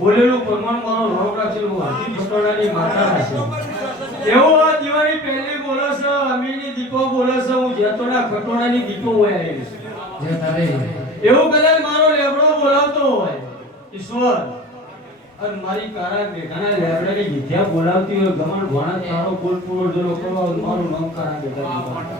બોલેલું પરમાણ મારો રોગ રાખેલું હાથી પટોળાની માતા છે એવો આ દિવાળી પહેલી બોલે છે અમીની દીપો બોલે છે હું જેતોના ખટોળાની દીપો હોય એવું કદાચ મારો લેબડો બોલાવતો હોય ઈશ્વર અને મારી કારા બેઠાના લેબડાની વિદ્યા બોલાવતી હોય ગમન ભણા તારો બોલ પૂરો જરો કરો મારું નામ કારા બેઠા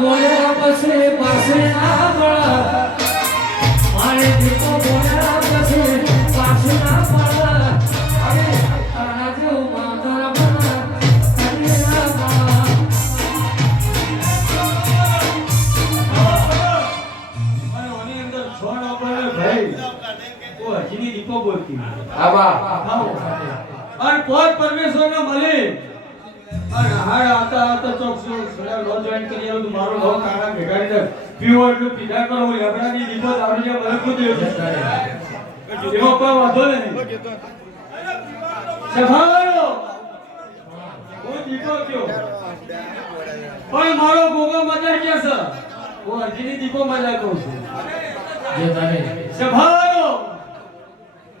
બોલ્યા પછી પાસે ના મળે મારે દીકો બોલ્યા પછી પાસે ના મળે અરે તારા જેવું માતર બના કરી ના મળે અને ઓની અંદર છોડ આપણે ભાઈ ઓ હજીની દીપો બોલતી આબા અને પોત પરમેશ્વરના મળી અને હાડ આવતા આવતા ચોકસુ સડા લો જોઈન કરી આવ્યો તો મારો લો કાણા ભેગાડી દે પીવો એટલું પીધા કરો હું લેબડાની દીપો દારૂ જે મલક નું દેવ છે એમાં કોઈ વાંધો નહીં સભાવાળો હું દીપો કયો પણ મારો ગોગો મજા ક્યાં છે હું હજીની દીપો મજા કહું છું જે તારે સભાવાળો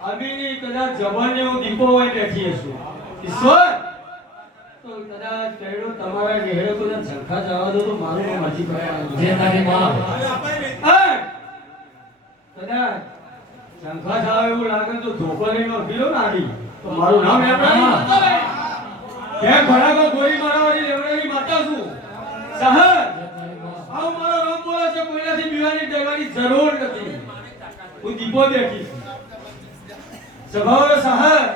અમીની કદાચ જવાને હું દીપો હોય બેઠી છું ઈશ્વર તો કદાચ કહેડો તમારા ઘેરે કોઈ ઝંખા જવા દો તો મારું નામ હજી કરવાનું જે તારી માં કદાચ ઝંખા જાવ એવું લાગે તો ધોપાલીનો પીલો નાડી તો મારું નામ લેવડાવી કે ઘણામાં ગોળી મારવાની લેવડાવી માતા છું સાહેબ આવ મારો નામ બોલે છે કોઈનાથી બીવાની દેવાની જરૂર નથી હું દીપો બેઠી છું સભાઓ સાહેબ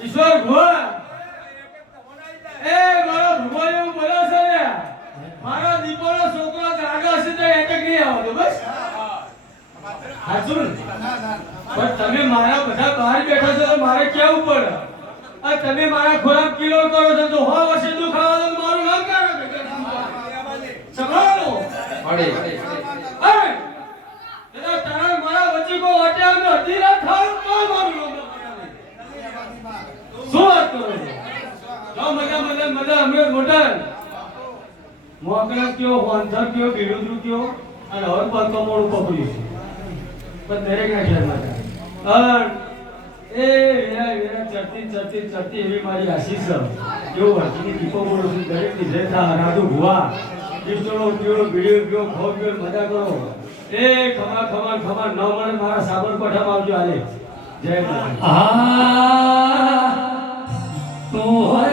ઈશ્વર ભુવા એ મારો ભગવાન એવું બોલે છે ને મારા દીપોનો છોકરો જાગો છે તો એટેક નહીં આવતો બસ હાચું પણ તમે મારા બધા બહાર બેઠા છો તો મારે કેવું પડે આ તમે મારા ખોરાક કિલો કરો છો તો હો વર્ષે દુખ આવે તો મારું નામ કાઢો સભાઓ અડે એના તારા મારા વચ્ચે કો વાટ્યા નો ધીરા થાળ તો મારું નામ શું વાત કરો છો મજા અમે મોટા મોકલા કયો હોંધર કયો બિરુદ્રુ કયો અને હવે પણ કમોડું પકડ્યું પણ દરેક ના ઘેરમાં અને એ વેરા ચડતી એવી મારી આશીષ છે એવું હજીની દીપો બોલું છું દરેક ની જેઠા રાધુ ભુવા કિસ્તોનો પીળો બીડીઓ પીળો ખાવ પીળો મજા કરો એ ખમા ન મળે મારા સાબરકાંઠામાં આવજો હાલે જય માતા આ તું